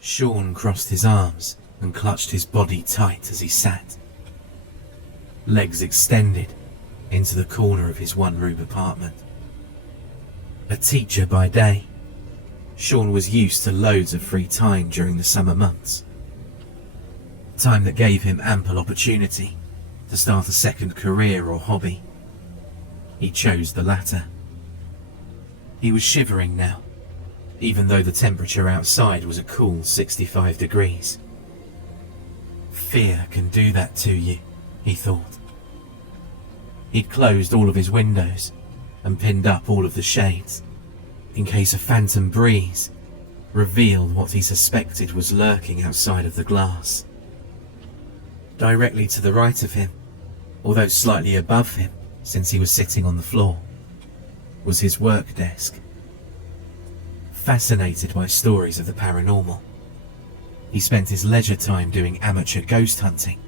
Sean crossed his arms and clutched his body tight as he sat, legs extended into the corner of his one-room apartment. A teacher by day, Sean was used to loads of free time during the summer months. Time that gave him ample opportunity to start a second career or hobby. He chose the latter. He was shivering now, even though the temperature outside was a cool 65 degrees. Fear can do that to you, he thought. He'd closed all of his windows and pinned up all of the shades, in case a phantom breeze revealed what he suspected was lurking outside of the glass. Directly to the right of him, although slightly above him since he was sitting on the floor, was his work desk. Fascinated by stories of the paranormal, he spent his leisure time doing amateur ghost hunting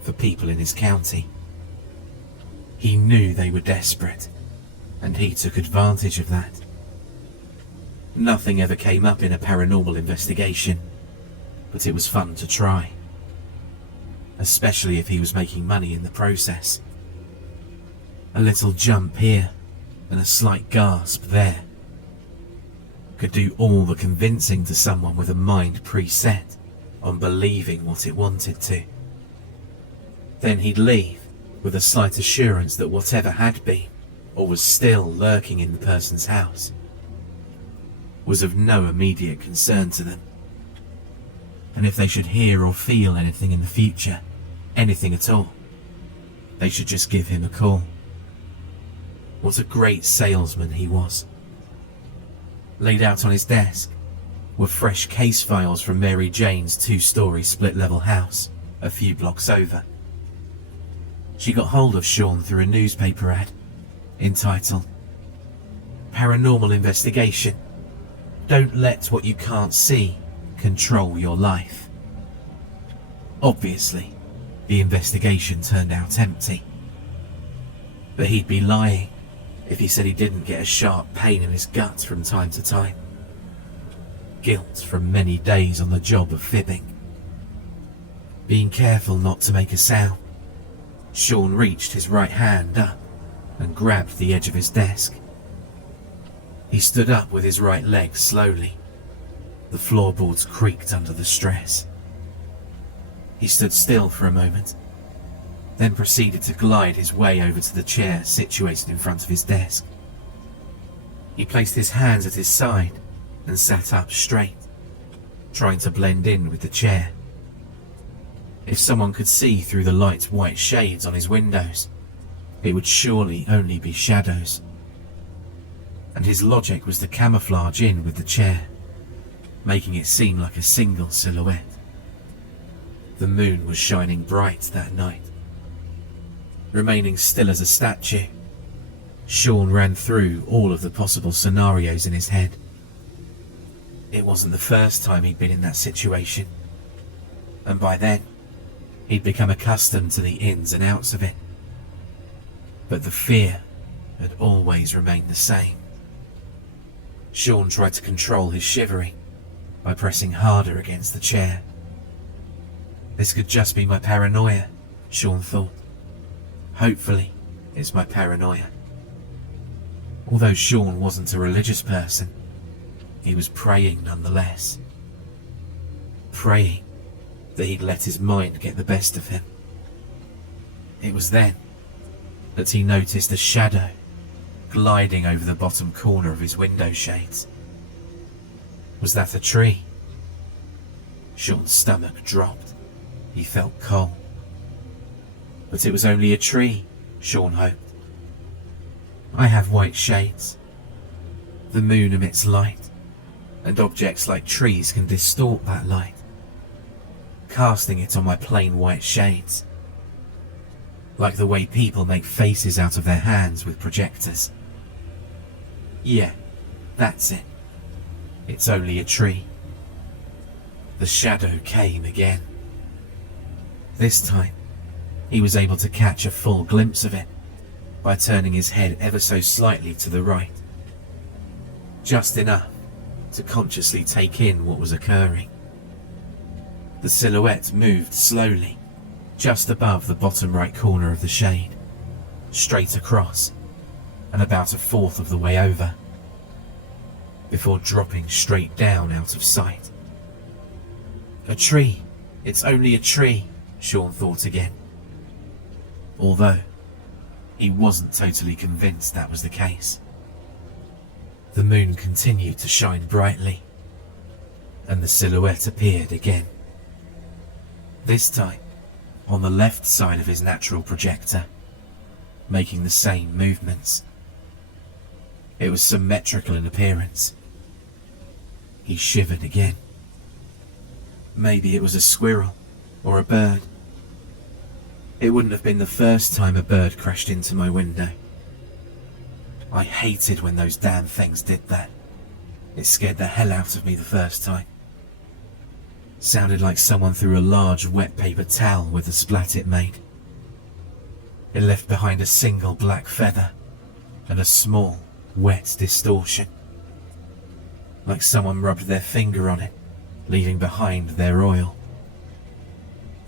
for people in his county. He knew they were desperate, and he took advantage of that. Nothing ever came up in a paranormal investigation, but it was fun to try, especially if he was making money in the process. A little jump here and a slight gasp there could do all the convincing to someone with a mind preset on believing what it wanted to. Then he'd leave with a slight assurance that whatever had been, or was still lurking in the person's house, was of no immediate concern to them. And if they should hear or feel anything in the future, anything at all, they should just give him a call. What a great salesman he was. Laid out on his desk were fresh case files from Mary Jane's 2-story split-level house a few blocks over. She got hold of Sean through a newspaper ad entitled "Paranormal Investigation. Don't let what you can't see control your life." Obviously, the investigation turned out empty. But he'd be lying if he said he didn't get a sharp pain in his gut from time to time. Guilt from many days on the job of fibbing. Being careful not to make a sound, Sean reached his right hand up and grabbed the edge of his desk. He stood up with his right leg slowly. The floorboards creaked under the stress. He stood still for a moment, then proceeded to glide his way over to the chair situated in front of his desk. He placed his hands at his side and sat up straight, trying to blend in with the chair. If someone could see through the light white shades on his windows, it would surely only be shadows. And his logic was to camouflage in with the chair, making it seem like a single silhouette. The moon was shining bright that night. Remaining still as a statue, Sean ran through all of the possible scenarios in his head. It wasn't the first time he'd been in that situation, and by then, he'd become accustomed to the ins and outs of it. But the fear had always remained the same. Sean tried to control his shivering by pressing harder against the chair. This could just be my paranoia, Sean thought. Hopefully, it's my paranoia. Although Sean wasn't a religious person, he was praying nonetheless. Praying that he'd let his mind get the best of him. It was then that he noticed a shadow gliding over the bottom corner of his window shades. Was that a tree? Sean's stomach dropped. He felt cold. But it was only a tree, Sean hoped. I have white shades. The moon emits light, and objects like trees can distort that light, casting it on my plain white shades. Like the way people make faces out of their hands with projectors. Yeah, that's it. It's only a tree. The shadow came again. This time, he was able to catch a full glimpse of it by turning his head ever so slightly to the right. Just enough to consciously take in what was occurring. The silhouette moved slowly, just above the bottom right corner of the shade, straight across, and about a fourth of the way over, before dropping straight down out of sight. A tree! It's only a tree, Sean thought again. Although, he wasn't totally convinced that was the case. The moon continued to shine brightly, and the silhouette appeared again. This time, on the left side of his natural projector, making the same movements. It was symmetrical in appearance. He shivered again. Maybe it was a squirrel or a bird. It wouldn't have been the first time a bird crashed into my window. I hated when those damn things did that. It scared the hell out of me the first time. Sounded like someone threw a large wet paper towel with the splat it made. It left behind a single black feather and a small, wet distortion. Like someone rubbed their finger on it, leaving behind their oil.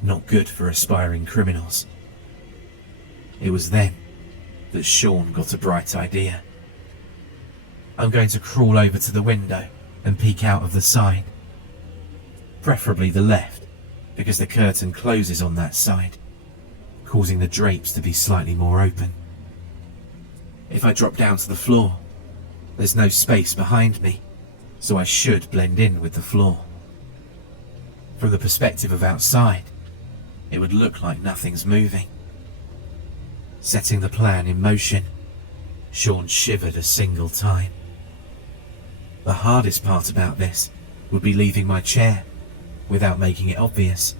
Not good for aspiring criminals. It was then that Sean got a bright idea. I'm going to crawl over to the window and peek out of the side. Preferably the left, because the curtain closes on that side, causing the drapes to be slightly more open. If I drop down to the floor, there's no space behind me, so I should blend in with the floor. From the perspective of outside, it would look like nothing's moving. Setting the plan in motion, Sean shivered a single time. The hardest part about this would be leaving my chair without making it obvious.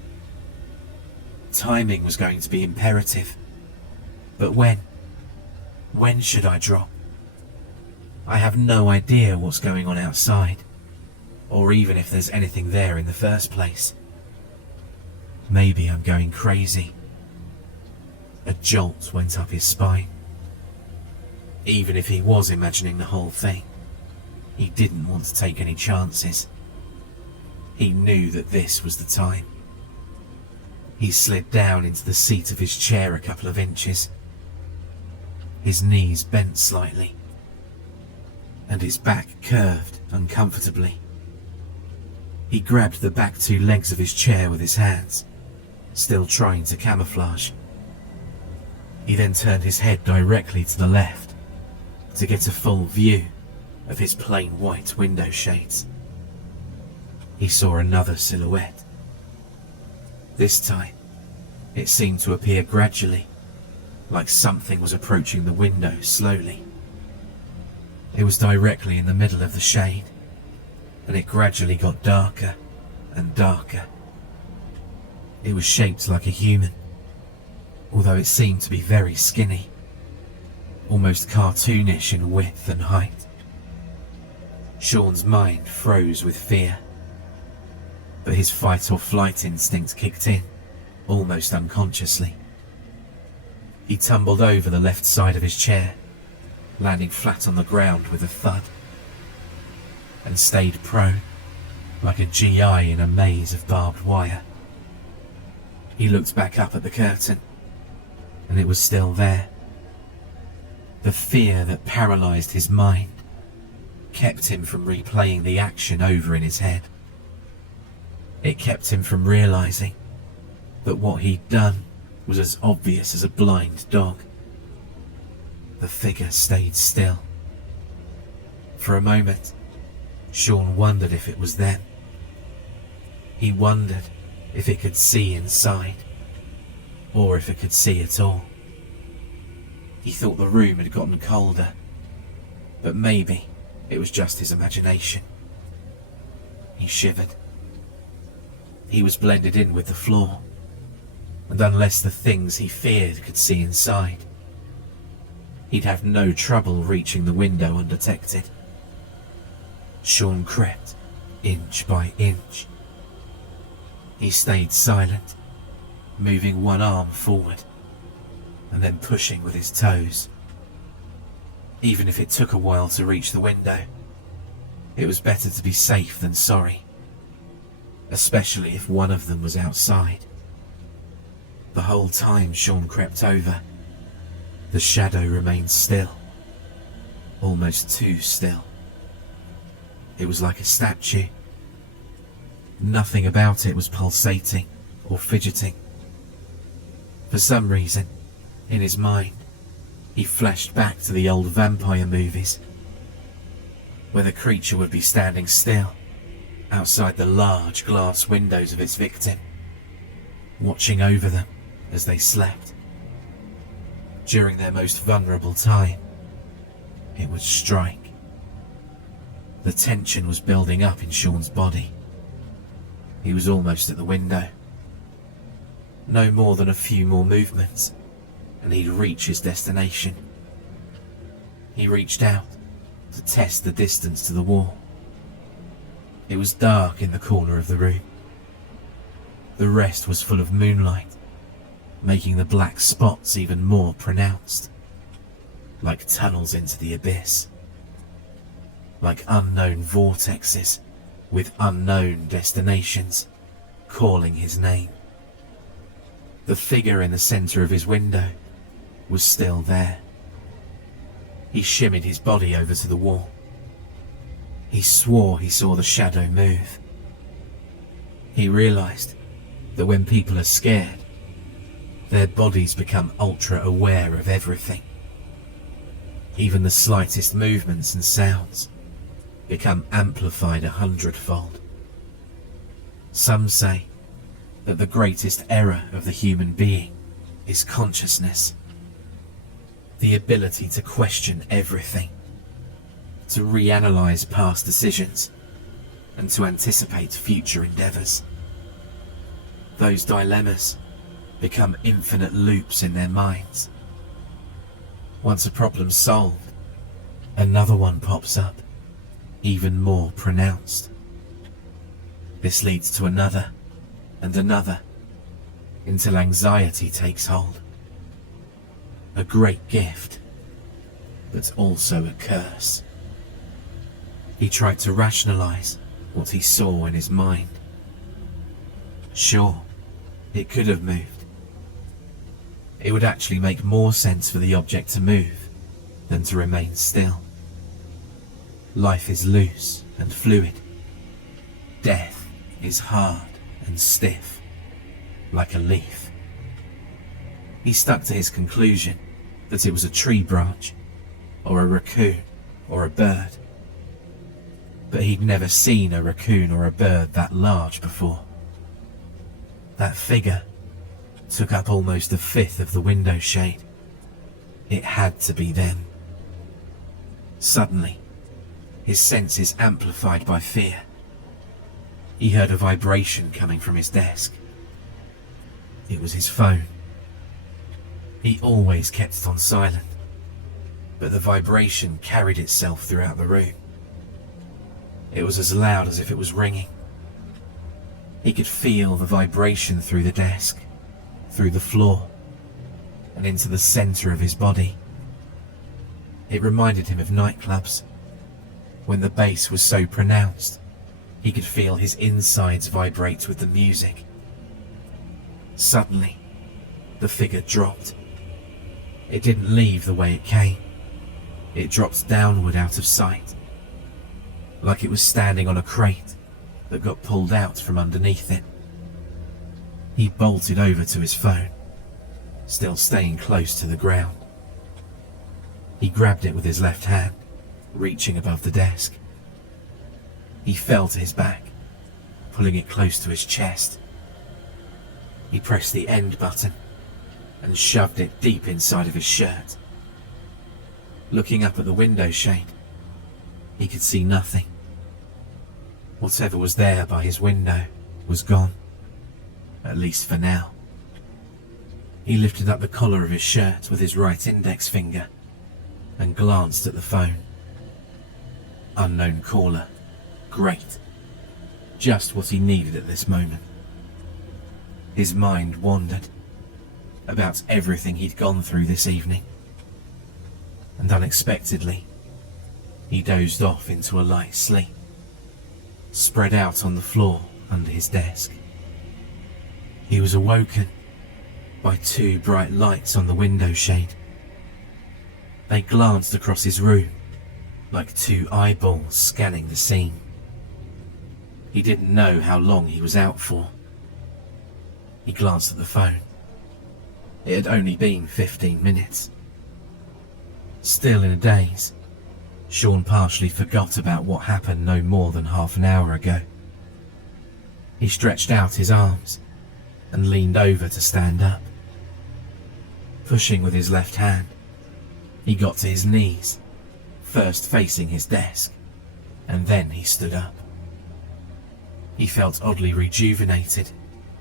Timing was going to be imperative. But when? When should I drop? I have no idea what's going on outside, or even if there's anything there in the first place. Maybe I'm going crazy. A jolt went up his spine. Even if he was imagining the whole thing, he didn't want to take any chances. He knew that this was the time. He slid down into the seat of his chair a couple of inches. His knees bent slightly, and his back curved uncomfortably. He grabbed the back two legs of his chair with his hands, still trying to camouflage. He then turned his head directly to the left to get a full view of his plain white window shades. He saw another silhouette. This time, it seemed to appear gradually, like something was approaching the window slowly. It was directly in the middle of the shade, and it gradually got darker and darker. It was shaped like a human, although it seemed to be very skinny, almost cartoonish in width and height. Sean's mind froze with fear, but his fight or flight instinct kicked in, almost unconsciously. He tumbled over the left side of his chair, landing flat on the ground with a thud, and stayed prone, like a GI in a maze of barbed wire. He looked back up at the curtain, and it was still there. The fear that paralyzed his mind kept him from replaying the action over in his head. It kept him from realizing that what he'd done was as obvious as a blind dog. The figure stayed still. For a moment, Sean wondered if it was them. He wondered if it could see inside, or if it could see at all. He thought the room had gotten colder, but maybe it was just his imagination. He shivered. He was blended in with the floor, and unless the things he feared could see inside, he'd have no trouble reaching the window undetected. Sean crept, inch by inch. He stayed silent, moving one arm forward, and then pushing with his toes. Even if it took a while to reach the window, it was better to be safe than sorry. especially if one of them was outside. The whole time Sean crept over, the shadow remained still, almost too still. It was like a statue. Nothing about it was pulsating or fidgeting. For some reason, in his mind, he flashed back to the old vampire movies, where the creature would be standing still outside the large glass windows of its victim, watching over them as they slept. During their most vulnerable time, it would strike. The tension was building up in Sean's body. He was almost at the window. No more than a few more movements, and he'd reach his destination. He reached out to test the distance to the wall. It was dark in the corner of the room. The rest was full of moonlight, making the black spots even more pronounced, like tunnels into the abyss, like unknown vortexes with unknown destinations calling his name. The figure in the center of his window was still there. He shimmied his body over to the wall. He swore he saw the shadow move. He realized that when people are scared, their bodies become ultra aware of everything. Even the slightest movements and sounds become amplified 100-fold. Some say that the greatest error of the human being is consciousness. The ability to question everything, to reanalyze past decisions, and to anticipate future endeavors. Those dilemmas become infinite loops in their minds. Once a problem's solved, another one pops up, even more pronounced. This leads to another and another, until anxiety takes hold. A great gift, but also a curse. He tried to rationalize what he saw in his mind. Sure, it could have moved. It would actually make more sense for the object to move than to remain still. Life is loose and fluid. Death is hard and stiff, like a leaf. He stuck to his conclusion that it was a tree branch, or a raccoon, or a bird. But he'd never seen a raccoon or a bird that large before. That figure took up almost a fifth of the window shade. It had to be them. Suddenly, his senses amplified by fear. He heard a vibration coming from his desk. It was his phone. He always kept it on silent, but the vibration carried itself throughout the room. It was as loud as if it was ringing. He could feel the vibration through the desk, through the floor, and into the center of his body. It reminded him of nightclubs, when the bass was so pronounced, he could feel his insides vibrate with the music. Suddenly, the figure dropped. It didn't leave the way it came. It dropped downward out of sight, like it was standing on a crate that got pulled out from underneath it. He bolted over to his phone, still staying close to the ground. He grabbed it with his left hand, reaching above the desk. He fell to his back, pulling it close to his chest. He pressed the end button and shoved it deep inside of his shirt. Looking up at the window shade, he could see nothing. Whatever was there by his window was gone, at least for now. He lifted up the collar of his shirt with his right index finger and glanced at the phone. Unknown caller. Great. Just what he needed at this moment. His mind wandered about everything he'd gone through this evening, and unexpectedly, he dozed off into a light sleep. Spread out on the floor under his desk. He was awoken by two bright lights on the window shade. They glanced across his room like two eyeballs scanning the scene. He didn't know how long he was out for. He glanced at the phone. It had only been 15 minutes. Still in a daze, Sean partially forgot about what happened no more than half an hour ago. He stretched out his arms and leaned over to stand up. Pushing with his left hand, he got to his knees, first facing his desk, and then he stood up. He felt oddly rejuvenated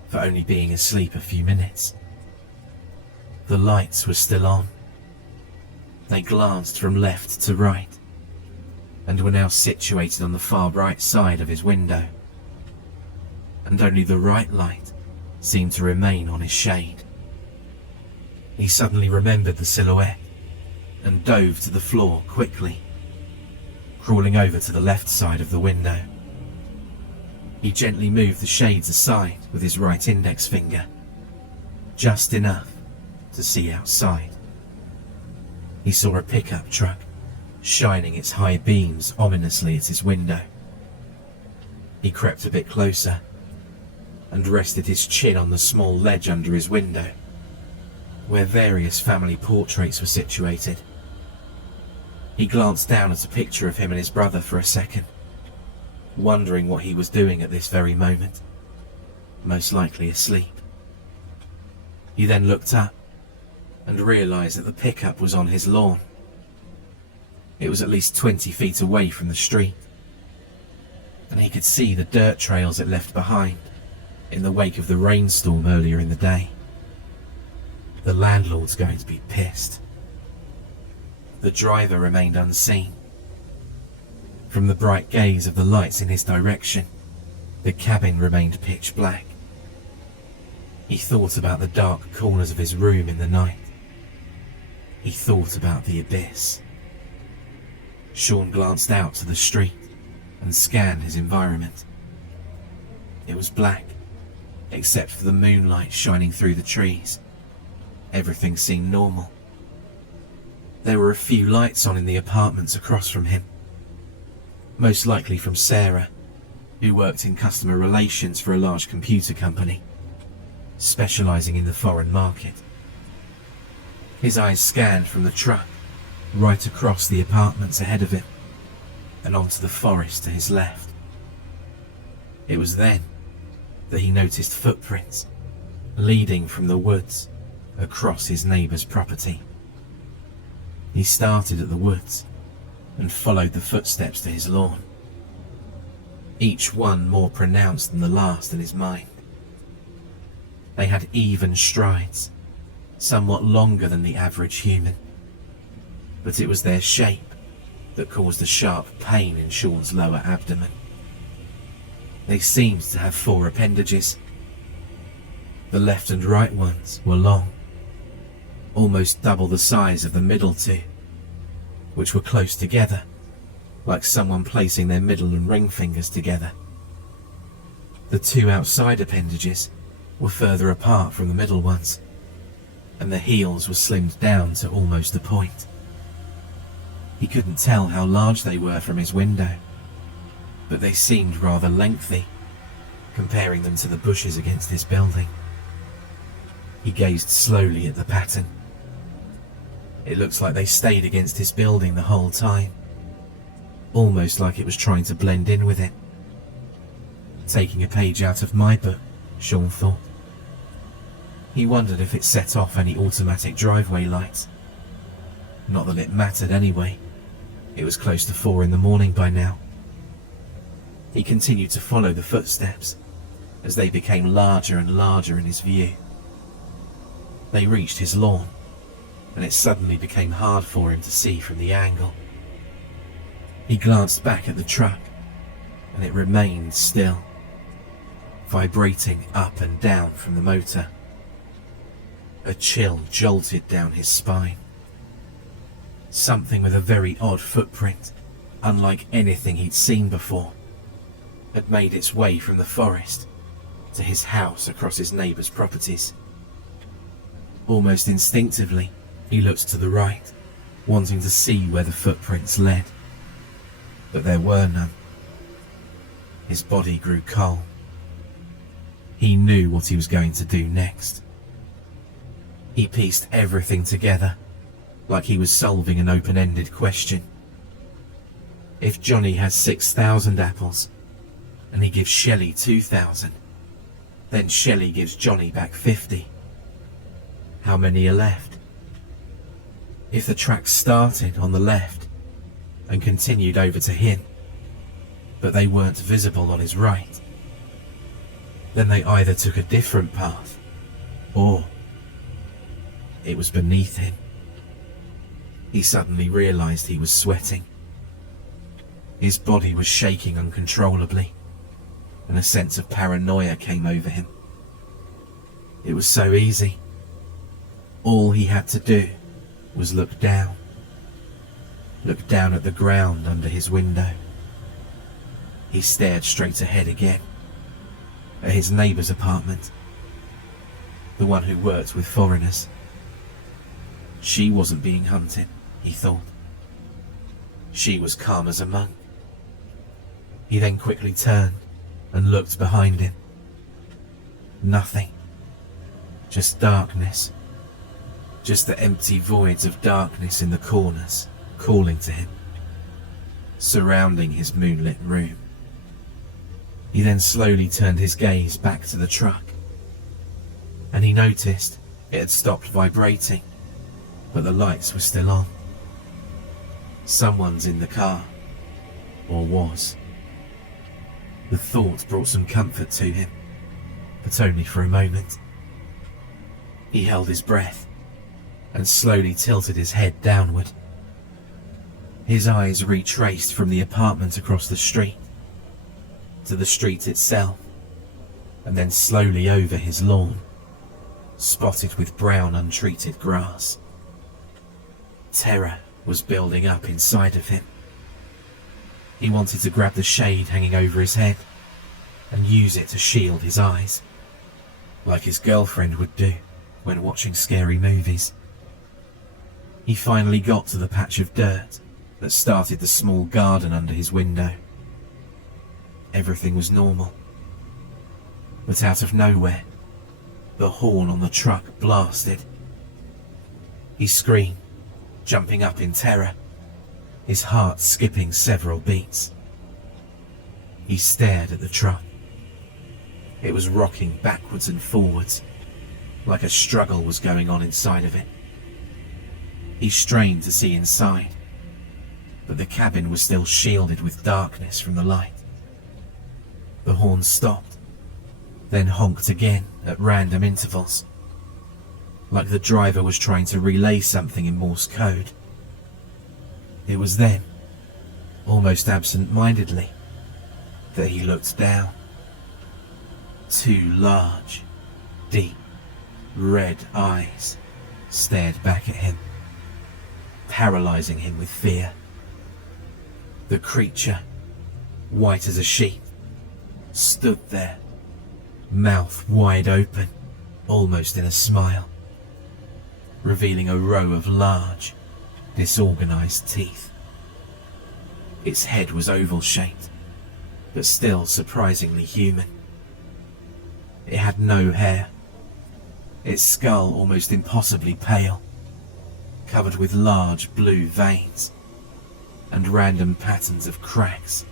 for only being asleep a few minutes. The lights were still on. They glanced from left to right, and were now situated on the far right side of his window, and only the right light seemed to remain on his shade. He suddenly remembered the silhouette and dove to the floor quickly, crawling over to the left side of the window. He gently moved the shades aside with his right index finger, just enough to see outside. He saw a pickup truck shining its high beams ominously at his window. He crept a bit closer and rested his chin on the small ledge under his window, where various family portraits were situated. He glanced down at a picture of him and his brother for a second, wondering what he was doing at this very moment, most likely asleep. He then looked up and realized that the pickup was on his lawn. It was at least 20 feet away from the street, and he could see the dirt trails it left behind in the wake of the rainstorm earlier in the day. The landlord's going to be pissed. The driver remained unseen. From the bright gaze of the lights in his direction, the cabin remained pitch black. He thought about the dark corners of his room in the night. He thought about the abyss. Sean glanced out to the street and scanned his environment. It was black, except for the moonlight shining through the trees. Everything seemed normal. There were a few lights on in the apartments across from him, most likely from Sarah, who worked in customer relations for a large computer company, specializing in the foreign market. His eyes scanned from the truck right across the apartments ahead of him and onto the forest to his left. It was then that he noticed footprints leading from the woods across his neighbour's property. He started at the woods and followed the footsteps to his lawn, each one more pronounced than the last in his mind. They had even strides, somewhat longer than the average human, but it was their shape that caused a sharp pain in Sean's lower abdomen. They seemed to have 4 appendages. The left and right ones were long, almost double the size of the middle 2, which were close together, like someone placing their middle and ring fingers together. The 2 outside appendages were further apart from the middle ones, and the heels were slimmed down to almost a point. He couldn't tell how large they were from his window, but they seemed rather lengthy, comparing them to the bushes against his building. He gazed slowly at the pattern. It looks like they stayed against his building the whole time, almost like it was trying to blend in with it. Taking a page out of my book, Sean thought. He wondered if it set off any automatic driveway lights. Not that it mattered anyway. It was close to 4 in the morning by now. He continued to follow the footsteps as they became larger and larger in his view. They reached his lawn, and it suddenly became hard for him to see from the angle. He glanced back at the truck, and it remained still, vibrating up and down from the motor. A chill jolted down his spine. Something with a very odd footprint, unlike anything he'd seen before, had made its way from the forest to his house across his neighbour's properties. Almost instinctively, he looked to the right, wanting to see where the footprints led. But there were none. His body grew cold. He knew what he was going to do next. He pieced everything together, like he was solving an open-ended question. If Johnny has 6,000 apples, and he gives Shelley 2,000, then Shelley gives Johnny back 50. How many are left? If the track started on the left and continued over to him, but they weren't visible on his right, then they either took a different path, or it was beneath him. He suddenly realized he was sweating. His body was shaking uncontrollably, and a sense of paranoia came over him. It was so easy. All he had to do was look down. Look down at the ground under his window. He stared straight ahead again, at his neighbour's apartment, the one who worked with foreigners. She wasn't being hunted, he thought. She was calm as a monk. He then quickly turned and looked behind him. Nothing. Just darkness. Just the empty voids of darkness in the corners, calling to him, surrounding his moonlit room. He then slowly turned his gaze back to the truck, and he noticed it had stopped vibrating, but the lights were still on. Someone's in the car, or was. The thought brought some comfort to him, but only for a moment. He held his breath and slowly tilted his head downward. His eyes retraced from the apartment across the street to the street itself, and then slowly over his lawn, spotted with brown untreated grass. Terror was building up inside of him. He wanted to grab the shade hanging over his head and use it to shield his eyes, like his girlfriend would do when watching scary movies. He finally got to the patch of dirt that started the small garden under his window. Everything was normal. But out of nowhere, the horn on the truck blasted. He screamed, jumping up in terror, his heart skipping several beats. He stared at the truck. It was rocking backwards and forwards, like a struggle was going on inside of it. He strained to see inside, but the cabin was still shielded with darkness from the light. The horn stopped, then honked again at random intervals, like the driver was trying to relay something in Morse code. It was then, almost absent-mindedly, that he looked down. Two large, deep, red eyes stared back at him, paralyzing him with fear. The creature, white as a sheet, stood there, mouth wide open, almost in a smile, revealing a row of large, disorganized teeth. Its head was oval-shaped, but still surprisingly human. It had no hair, its skull almost impossibly pale, covered with large blue veins and random patterns of cracks,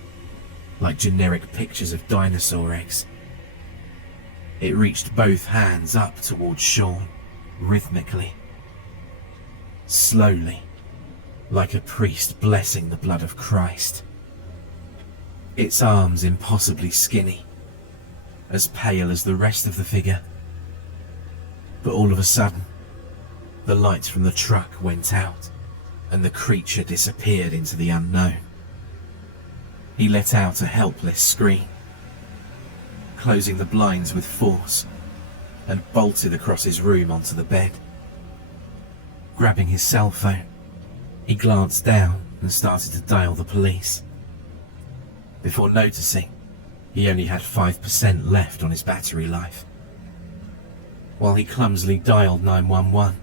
like generic pictures of dinosaur eggs. It reached both hands up towards Sean, rhythmically, slowly, like a priest blessing the blood of Christ. Its arms impossibly skinny, as pale as the rest of the figure. But all of a sudden, the light from the truck went out, and the creature disappeared into the unknown. He let out a helpless scream, closing the blinds with force, and bolted across his room onto the bed. Grabbing his cell phone, he glanced down and started to dial the police, before noticing He only had 5% left on his battery life. While he clumsily dialed 911,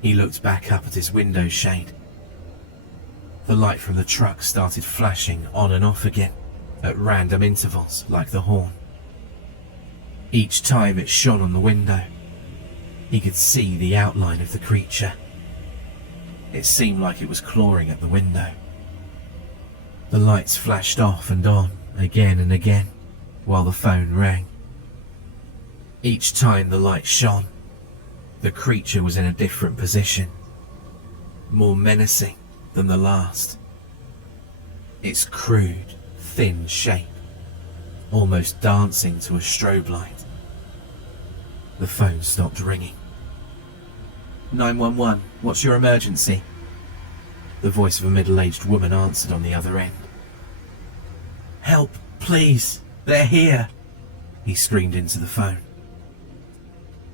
he looked back up at his window shade. The light from the truck started flashing on and off again, at random intervals like the horn. Each time it shone on the window, he could see the outline of the creature. It seemed like it was clawing at the window. The lights flashed off and on, again and again, while the phone rang. Each time the light shone, the creature was in a different position, more menacing than the last. Its crude, thin shape, almost dancing to a strobe light. The phone stopped ringing. 911, what's your emergency? The voice of a middle-aged woman answered on the other end. Help, please, they're here, he screamed into the phone.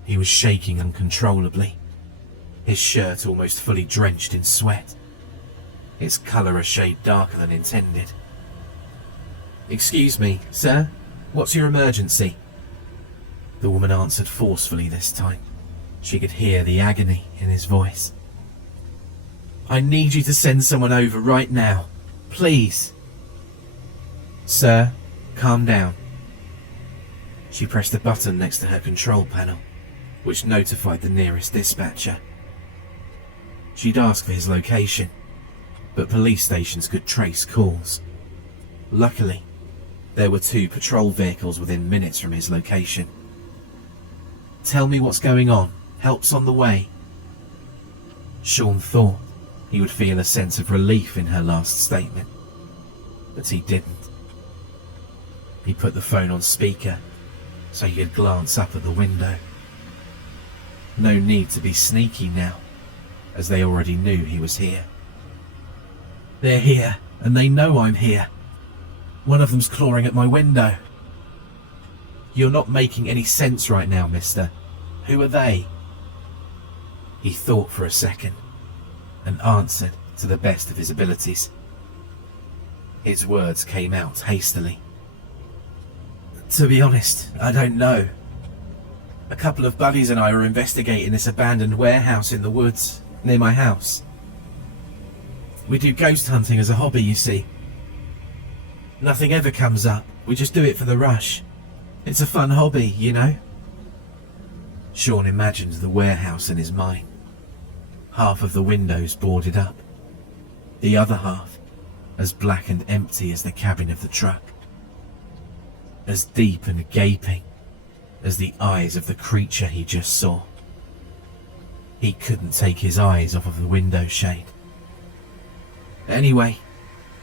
He was shaking uncontrollably, his shirt almost fully drenched in sweat, its colour a shade darker than intended. Excuse me, sir, what's your emergency? The woman answered forcefully this time. She could hear the agony in his voice. I need you to send someone over right now, please. Sir, calm down. She pressed a button next to her control panel, which notified the nearest dispatcher. She'd asked for his location, but police stations could trace calls. Luckily, there were 2 patrol vehicles within minutes from his location. Tell me what's going on. Help's on the way. Sean thought he would feel a sense of relief in her last statement, but he didn't. He put the phone on speaker so he could glance up at the window. No need to be sneaky now, as they already knew he was here. They're here, and they know I'm here. One of them's clawing at my window. You're not making any sense right now, mister. Who are they? He thought for a second, and answered to the best of his abilities. His words came out hastily. To be honest, I don't know. A couple of buddies and I were investigating this abandoned warehouse in the woods, near my house. We do ghost hunting as a hobby, you see. Nothing ever comes up, we just do it for the rush. It's a fun hobby, you know? Sean imagined the warehouse in his mind. Half of the windows boarded up, the other half as black and empty as the cabin of the truck. As deep and gaping as the eyes of the creature he just saw. He couldn't take his eyes off of the window shade. Anyway,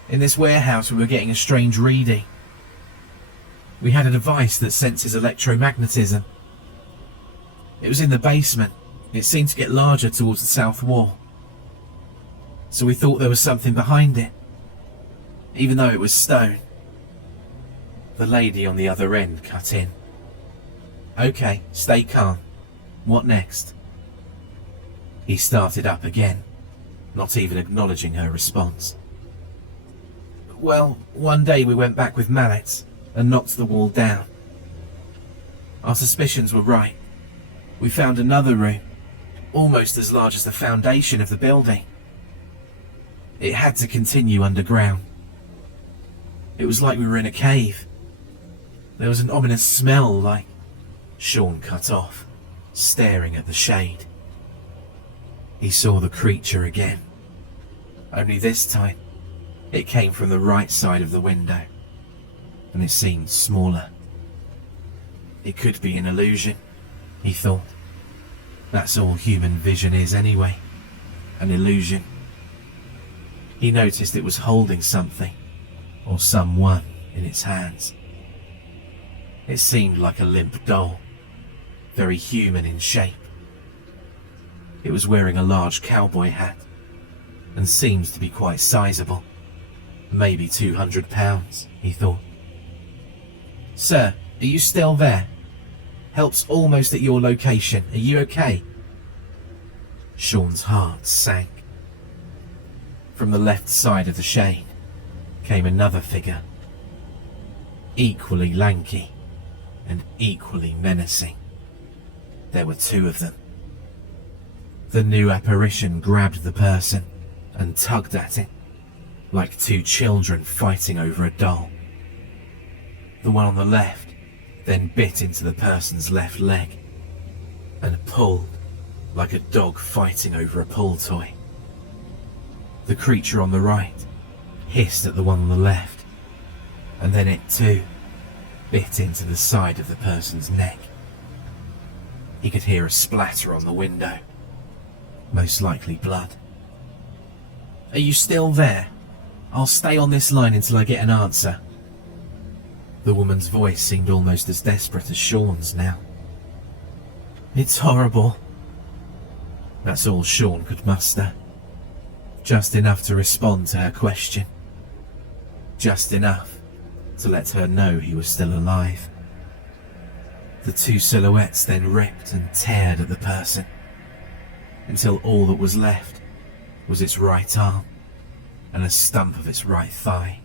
in this warehouse we were getting a strange reading. We had a device that senses electromagnetism. It was in the basement. It seemed to get larger towards the south wall. So we thought there was something behind it, even though it was stone. The lady on the other end cut in. Okay, stay calm. What next? He started up again, not even acknowledging her response. Well, one day we went back with mallets and knocked the wall down. Our suspicions were right. We found another room, almost as large as the foundation of the building. It had to continue underground. It was like we were in a cave. There was an ominous smell like... Sean cut off, staring at the shade. He saw the creature again. Only this time, it came from the right side of the window, and it seemed smaller. It could be an illusion, he thought. That's all human vision is anyway, an illusion. He noticed it was holding something, or someone, in its hands. It seemed like a limp doll, very human in shape. It was wearing a large cowboy hat, and seems to be quite sizable. Maybe 200 pounds, he thought. Sir, are you still there? Help's almost at your location. Are you okay? Sean's heart sank. From the left side of the shade came another figure. equally lanky and equally menacing. There were two of them. The new apparition grabbed the person and tugged at it, like two children fighting over a doll. The one on the left then bit into the person's left leg and pulled like a dog fighting over a pull toy. The creature on the right hissed at the one on the left, and then it too bit into the side of the person's neck. He could hear a splatter on the window, most likely blood. "Are you still there? I'll stay on this line until I get an answer." The woman's voice seemed almost as desperate as Sean's now. "It's horrible." That's all Sean could muster. Just enough to respond to her question. Just enough to let her know he was still alive. The two silhouettes then ripped and teared at the person, until all that was left was its right arm and a stump of its right thigh.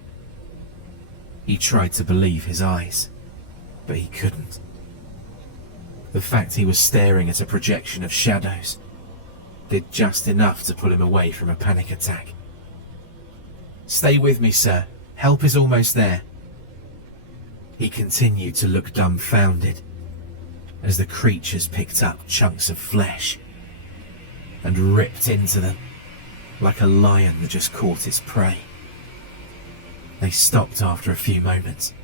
He tried to believe his eyes, but he couldn't. The fact he was staring at a projection of shadows did just enough to pull him away from a panic attack. "Stay with me, sir. Help is almost there." He continued to look dumbfounded as the creatures picked up chunks of flesh and ripped into them like a lion that just caught its prey. They stopped after a few moments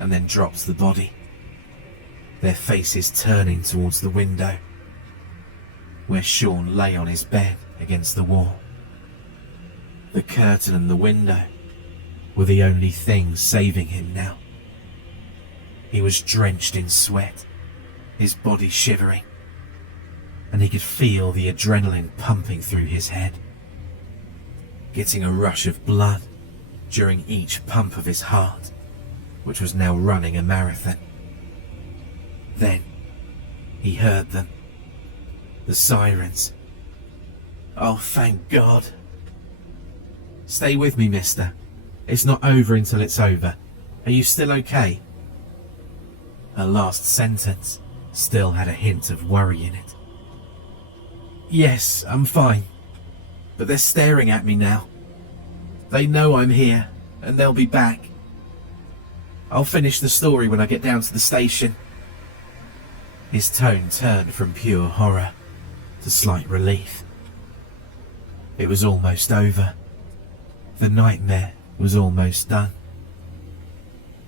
and then dropped the body, their faces turning towards the window, where Sean lay on his bed against the wall. The curtain and the window were the only things saving him now. He was drenched in sweat, his body shivering, and he could feel the adrenaline pumping through his head, getting a rush of blood during each pump of his heart, which was now running a marathon. Then he heard them. The sirens. "Oh, thank God." "Stay with me, mister. It's not over until it's over. Are you still okay?" Her last sentence still had a hint of worry in it. "Yes, I'm fine. But they're staring at me now. They know I'm here, and they'll be back. I'll finish the story when I get down to the station." His tone turned from pure horror to slight relief. It was almost over. The nightmare was almost done.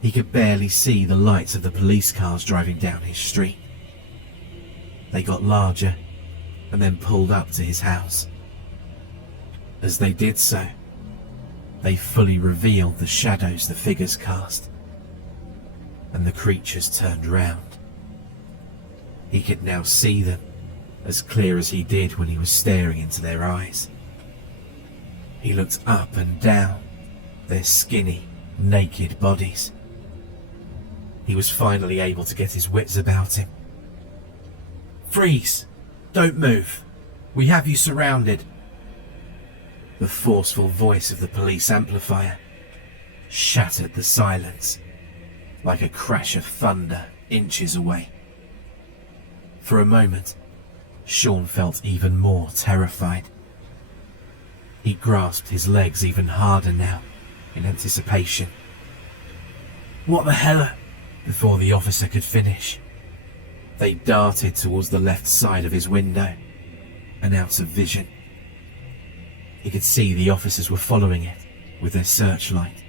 He could barely see the lights of the police cars driving down his street. They got larger and then pulled up to his house. As they did so, they fully revealed the shadows the figures cast, and the creatures turned round. He could now see them as clear as he did when he was staring into their eyes. He looked up and down their skinny, naked bodies. He was finally able to get his wits about him. "Freeze! Don't move! We have you surrounded!" The forceful voice of the police amplifier shattered the silence like a crash of thunder inches away. For a moment, Sean felt even more terrified. He grasped his legs even harder now, in anticipation. "What the hell?" Before the officer could finish, they darted towards the left side of his window and out of vision. He could see the officers were following it with their searchlight.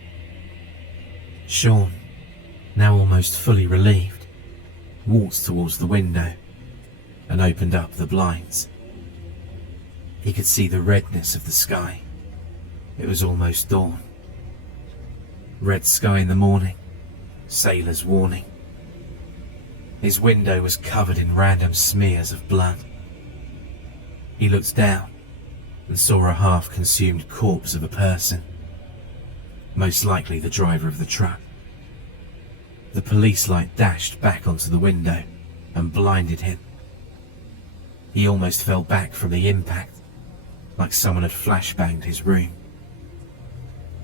Sean, now almost fully relieved, walked towards the window and opened up the blinds. He could see the redness of the sky. It was almost dawn. Red sky in the morning, sailor's warning. His window was covered in random smears of blood. He looked down and saw a half-consumed corpse of a person, most likely the driver of the truck. The police light dashed back onto the window and blinded him. He almost fell back from the impact, like someone had flashbanged his room.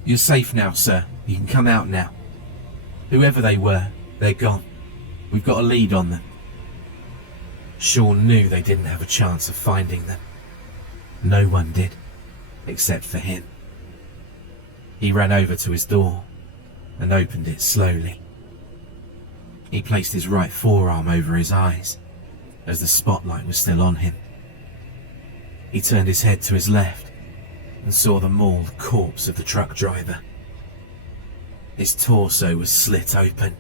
"You're safe now, sir. You can come out now." Whoever they were, they're gone. We've got a lead on them. Sean knew they didn't have a chance of finding them. No one did, except for him. He ran over to his door and opened it slowly. He placed his right forearm over his eyes as the spotlight was still on him. He turned his head to his left and saw the mauled corpse of the truck driver. His torso was slit open,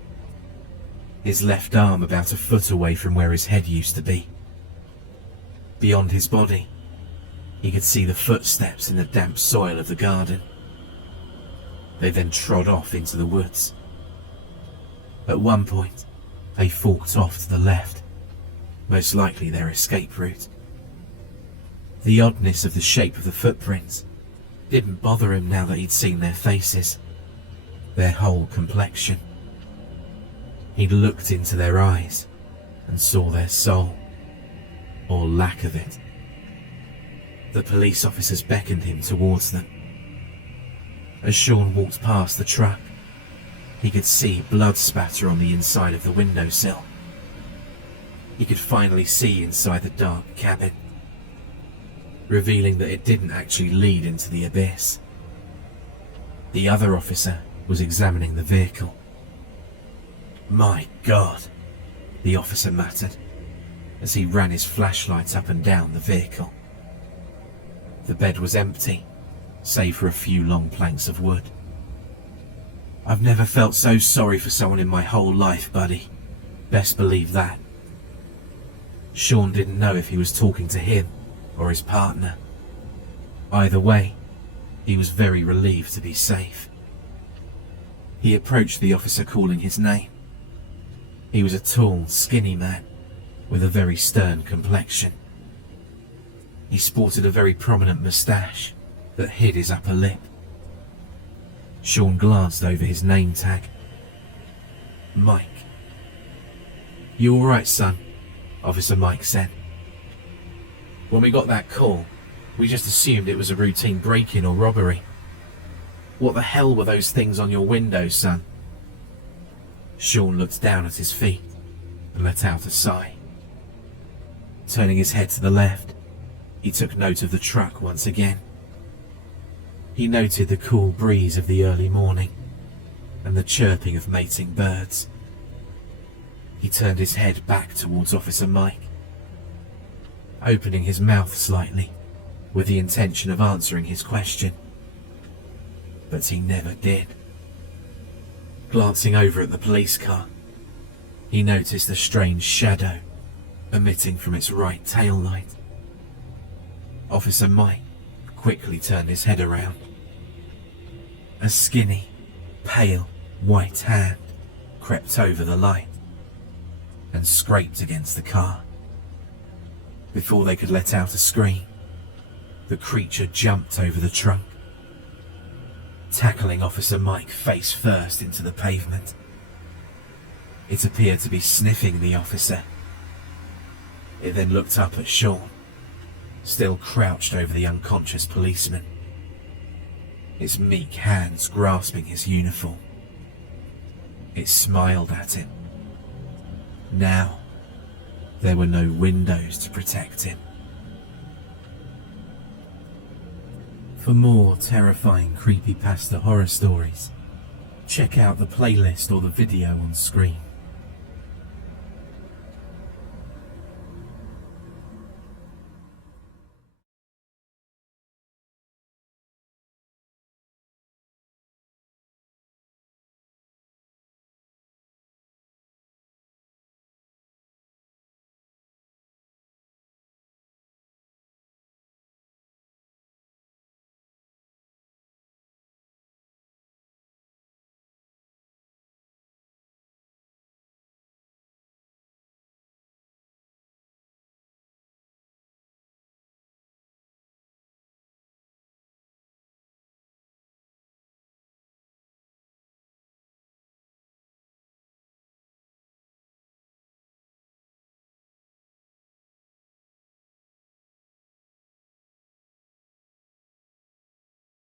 his left arm about a foot away from where his head used to be. Beyond his body, he could see the footsteps in the damp soil of the garden. They then trod off into the woods. At one point, they forked off to the left, most likely their escape route. The oddness of the shape of the footprints didn't bother him now that he'd seen their faces, their whole complexion. He'd looked into their eyes and saw their soul, or lack of it. The police officers beckoned him towards them. As Sean walked past the truck, he could see blood spatter on the inside of the windowsill. He could finally see inside the dark cabin, revealing that it didn't actually lead into the abyss. The other officer was examining the vehicle. "My God," the officer muttered as he ran his flashlight up and down the vehicle. The bed was empty, save for a few long planks of wood. "I've never felt so sorry for someone in my whole life, buddy. Best believe that." Sean didn't know if he was talking to him or his partner. Either way, he was very relieved to be safe. He approached the officer calling his name. He was a tall, skinny man with a very stern complexion. He sported a very prominent moustache that hid his upper lip. Sean glanced over his name tag. "Mike." "You all right, son?" Officer Mike said. "When we got that call, we just assumed it was a routine break-in or robbery. What the hell were those things on your windows, son?" Sean looked down at his feet and let out a sigh. Turning his head to the left, he took note of the truck once again. He noted the cool breeze of the early morning and the chirping of mating birds. He turned his head back towards Officer Mike, opening his mouth slightly with the intention of answering his question. But he never did. Glancing over at the police car, he noticed a strange shadow emitting from its right tail light. Officer Mike quickly turned his head around. A skinny, pale, white hand crept over the light and scraped against the car. Before they could let out a scream, the creature jumped over the trunk, tackling Officer Mike face first into the pavement. It appeared to be sniffing the officer. It then looked up at Sean, still crouched over the unconscious policeman, its meek hands grasping his uniform. It smiled at him. Now, there were no windows to protect him. For more terrifying creepypasta horror stories, check out the playlist or the video on screen.